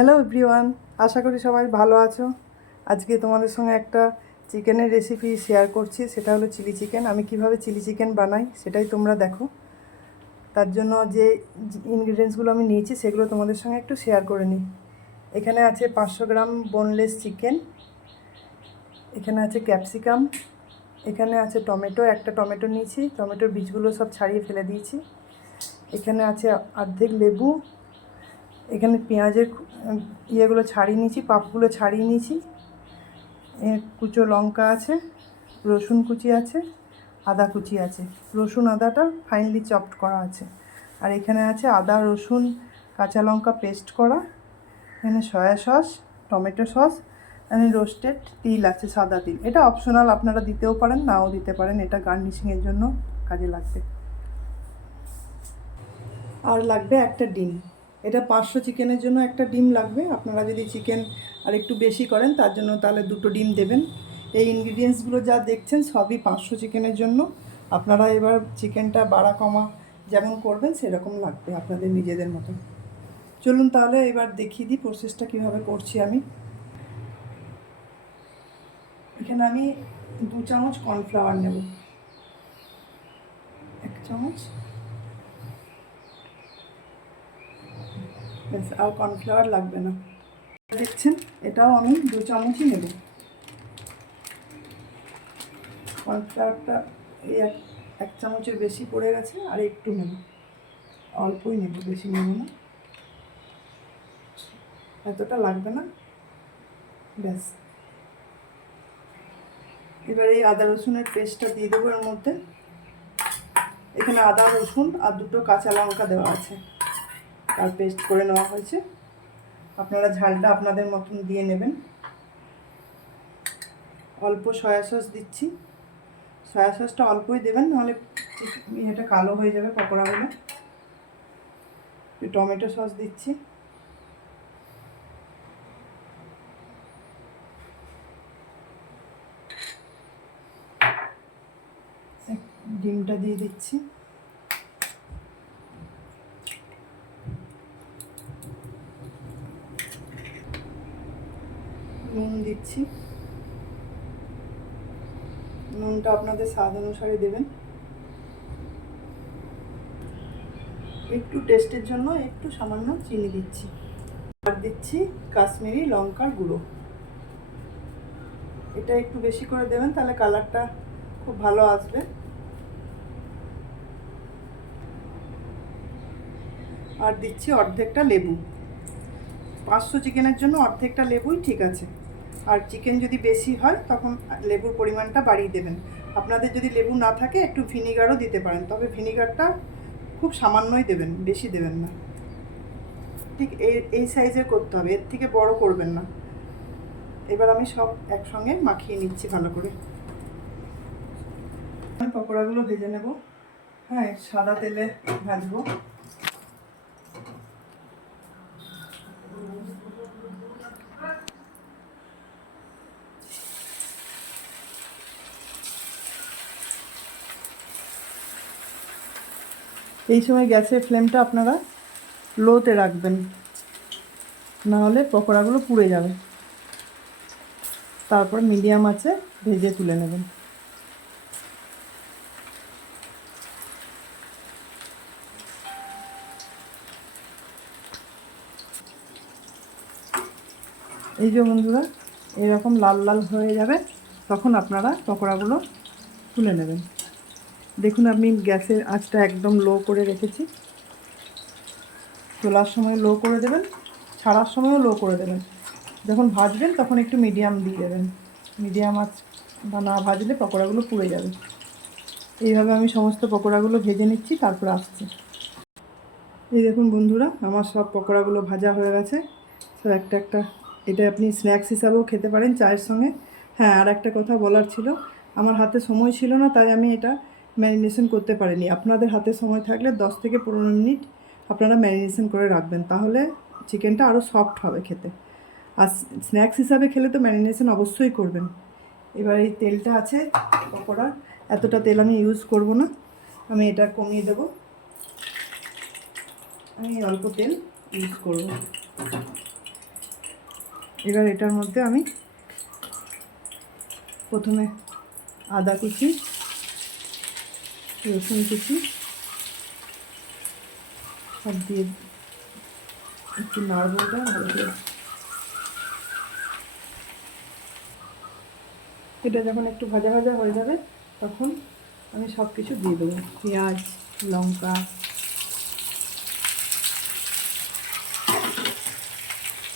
Hello everyone, আশা করি সবাই ভালো আছো। আজকে তোমাদের সঙ্গে একটা চিকেনের রেসিপি শেয়ার করছি, সেটা হলো চিলি চিকেন। আমি কিভাবে চিলি চিকেন বানাই সেটাই তোমরা দেখো। তার জন্য যে ইনগ্রিডিয়েন্টসগুলো আমি নিয়েছি সেগুলো তোমাদের সঙ্গে একটু শেয়ার করে নিই। এখানে আছে 500 গ্রাম বোনলেস চিকেন, এখানে আছে ক্যাপসিকাম, এখানে আছে টমেটো, একটা টমেটো নিয়েছি, টমেটোর বীজগুলো সব ছাড়িয়ে ফেলে দিয়েছি। এখানে আছে অর্ধেক লেবু, এখানে পেঁয়াজের ইয়েগুলো ছাড়িয়ে নিয়েছি, পাপগুলো ছাড়িয়ে নিয়েছি, কুচো লঙ্কা আছে, রসুন কুচি আছে, আদা কুচি আছে। রসুন আদাটা ফাইনলি চপড করা আছে। আর এখানে আছে আদা রসুন কাঁচা লঙ্কা পেস্ট করা, এখানে সয়া সস, টমেটো সস, এখানে রোস্টেড তিল আছে, সাদা তিল। এটা অপশনাল, আপনারা দিতেও পারেন নাও দিতে পারেন, এটা গার্নিশিংয়ের জন্য কাজে লাগবে। আর লাগবে একটা ডিম। এটা 500 চিকেনের জন্য একটা ডিম লাগবে। আপনারা যদি চিকেন আর একটু বেশি করেন তার জন্য তাহলে 2টো ডিম দেবেন। এই ইনগ্রিডিয়েন্টসগুলো যা দেখছেন সবই 500 চিকেনের জন্য। আপনারা এবার চিকেনটা বাড়া কমা যেমন করবেন সেরকম লাগবে আপনাদের নিজেদের মতো। চলুন তাহলে এবার দেখিয়ে দিই প্রসেসটা কীভাবে করছি আমি। এখানে আমি 2 চামচ কর্নফ্লাওয়ার নেব, 1 চামচ, ব্যাস, আর কর্নফ্লাওয়ার লাগবে না। দেখছেন এটাও আমি 2 চামচই নেব। কর্নফ্লাওয়ারটা এই 1 চামচের বেশি পড়ে গেছে, আর একটু নেব, অল্পই নেব, বেশি নেব না, এতটা লাগবে না, ব্যাস। এবার এই আদা রসুনের পেস্টটা দিয়ে দেবো এর মধ্যে। এখানে আদা রসুন আর 2টো কাঁচা লঙ্কা দেওয়া আছে, তার পেস্ট করে নেওয়া হয়েছে। আপনারা ঝালটা আপনাদের মতন দিয়ে নেবেন। অল্প সয়া সস দিচ্ছি, সয়া সসটা অল্পই দেবেন, নাহলে এটা কালো হয়ে যাবে পকোড়াগুলো। টমেটো সস দিচ্ছি, ডিমটা দিয়ে দিচ্ছি, নুন দিচ্ছি, নুনটা আপনাদের স্বাদ অনুসারে দেবেন। একটু টেস্টের জন্য একটু সামান্য চিনি দিচ্ছি, আর দিচ্ছি কাশ্মীরি লঙ্কার গুঁড়ো। এটা একটু বেশি করে দেবেন, তাহলে কালারটা খুব ভালো আসবে। আর দিচ্ছি অর্ধেকটা লেবু। 500 চিকেনের জন্য অর্ধেকটা লেবুই ঠিক আছে। আর চিকেন যদি বেশি হয় তখন লেবুর পরিমাণটা বাড়িয়ে দেবেন। আপনাদের যদি লেবু না থাকে একটু ভিনিগারও দিতে পারেন, তবে ভিনিগারটা খুব সামান্যই দেবেন, বেশি দেবেন না। ঠিক এই সাইজের করতে হবে, এর থেকে বড় করবেন না। এবার আমি সব একসঙ্গে মাখিয়ে নিচ্ছি ভালো করে। আমি পকোড়াগুলো ভেজে নেব। হ্যাঁ, সাদা তেলে ভাজবো। এই সময় গ্যাসের ফ্লেমটা আপনারা লোতে রাখবেন, নাহলে পকোড়াগুলো পুড়ে যাবে। তারপর মিডিয়াম আঁচে ভেজে তুলে নেবেন। এই যে বন্ধুরা, এরকম লাল লাল হয়ে যাবে, তখন আপনারা পকোড়াগুলো তুলে নেবেন। দেখুন আমি গ্যাসের আঁচটা একদম লো করে রেখেছি। তোলার সময় লো করে দেবেন, ছাড়ার সময়ও লো করে দেবেন। যখন ভাজবেন তখন একটু মিডিয়াম দিয়ে দেবেন। মিডিয়াম আঁচ বা না ভাজলে পকোড়াগুলো পুড়ে যাবে। এইভাবে আমি সমস্ত পকোড়াগুলো ভেজে নিচ্ছি, তারপর আসছি। এই দেখুন বন্ধুরা, আমার সব পকোড়াগুলো ভাজা হয়ে গেছে। সব একটা একটা, এটা আপনি স্ন্যাক্স হিসাবেও খেতে পারেন চায়ের সঙ্গে। হ্যাঁ, আর একটা কথা বলার ছিল, আমার হাতে সময় ছিল না, তাই আমি এটা ম্যারিনেশন করতে পারিনি। আপনাদের হাতে সময় থাকলে 10 থেকে 15 মিনিট আপনারা ম্যারিনেশন করে রাখবেন, তাহলে চিকেনটা আরও সফট হবে খেতে। আর স্ন্যাক্স হিসাবে খেলে তো ম্যারিনেশন অবশ্যই করবেন। এবার এই তেলটা আছে পকোড়া, এতটা তেল আমি ইউজ করব না, আমি এটা কমিয়ে দেবো। আমি অল্প তেল ইউজ করব। এবার এটার মধ্যে আমি প্রথমে আদা কুচি, রসুন কুচি সব দিয়ে একটু নাড়বো ওটা ভালো করে। এটা যখন একটু ভাজা ভাজা হয়ে যাবে তখন আমি সব কিছু দিয়ে দেবো, পেঁয়াজ, লঙ্কা,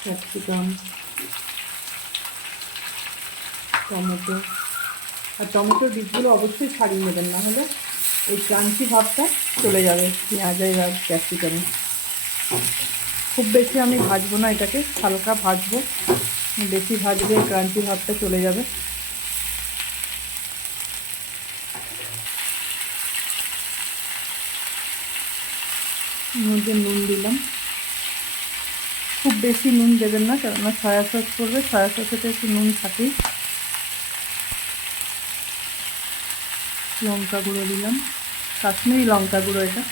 ক্যাপসিকাম, টমেটো। আর টমেটোর বীজগুলো অবশ্যই ছাড়িয়ে নেবেন, না হলে এই ক্রাঞ্চি ভাবটা চলে যাবে পেঁয়াজের আর ক্যাপসিকামে। খুব বেশি আমি ভাজবো না এটাকে, হালকা ভাজবো, বেশি ভাজলে ক্রাঞ্চি ভাবটা চলে যাবে। এর মধ্যে নুন দিলাম, খুব বেশি নুন দেবেন না, কেননা সয়া সস করবে, সয়া সসেতে একটু নুন থাকেই। লঙ্কা গুঁড়ো দিলাম, কাশ্মীরি লঙ্কা গুঁড়ো এটা।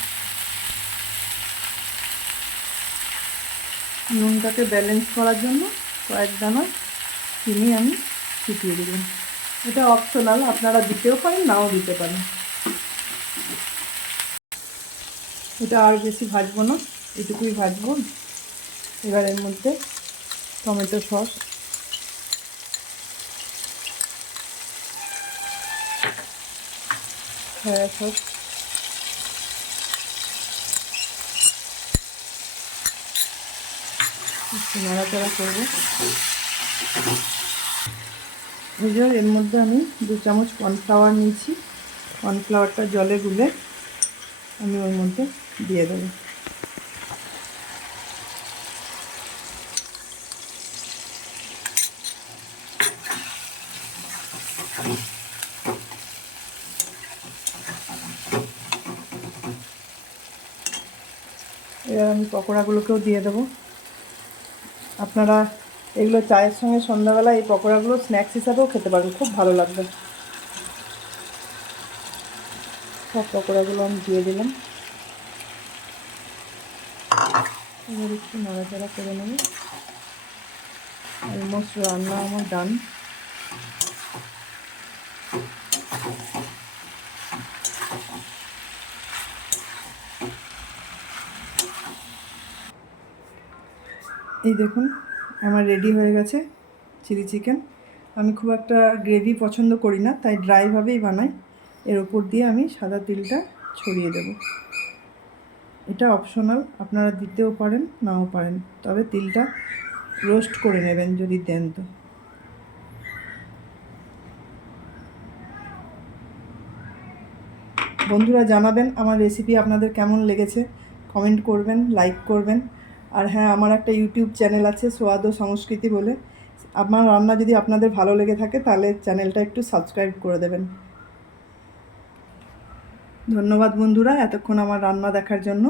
নুনটাকে ব্যালেন্স করার জন্য কয়েক দানা চিনি আমি ছিটিয়ে দিলাম। এটা অপশনাল, আপনারা দিতেও পারেন, নাও দিতে পারেন। এটা আর বেশি ভাজবো না, এটুকুই ভাজবো। এবার এর মধ্যে টমেটো সস, সয়া সস, একটু নাড়াচাড়া করবো। এবার এর মধ্যে আমি 2 চামচ কর্নফ্লাওয়ার নিয়েছি, কর্নফ্লাওয়ারটা জলে গুলে আমি ওর মধ্যে দিয়ে দেবো। এবার আমি পকোড়াগুলোকেও দিয়ে দেবো। আপনারা এগুলো চায়ের সঙ্গে সন্ধ্যাবেলা এই পকোড়াগুলো স্ন্যাক্স হিসাবেও খেতে পারেন, খুব ভালো লাগবে। সব পকোড়াগুলো আমি দিয়ে দিলাম। এবার একটু নাড়াচাড়া করে নেব। অলমোস্ট রান্না আমার ডান। এই দেখুন আমার রেডি হয়ে গেছে চিলি চিকেন। আমি খুব একটা গ্রেভি পছন্দ করি না, তাই ড্রাইভাবেই বানাই। এর ওপর দিয়ে আমি সাদা তিলটা ছড়িয়ে দেব। এটা অপশনাল, আপনারা দিতেও পারেন, নাও পারেন, তবে তিলটা রোস্ট করে নেবেন যদি দেন তো। বন্ধুরা জানাবেন আমার রেসিপি আপনাদের কেমন লেগেছে, কমেন্ট করবেন, লাইক করবেন। আর হ্যাঁ, আমার একটা ইউটিউব চ্যানেল আছে সোয়াদ ও সংস্কৃতি বলে। আমার রান্না যদি আপনাদের ভালো লেগে থাকে তাহলে চ্যানেলটা একটু সাবস্ক্রাইব করে দেবেন। ধন্যবাদ বন্ধুরা এতক্ষণ আমার রান্না দেখার জন্য।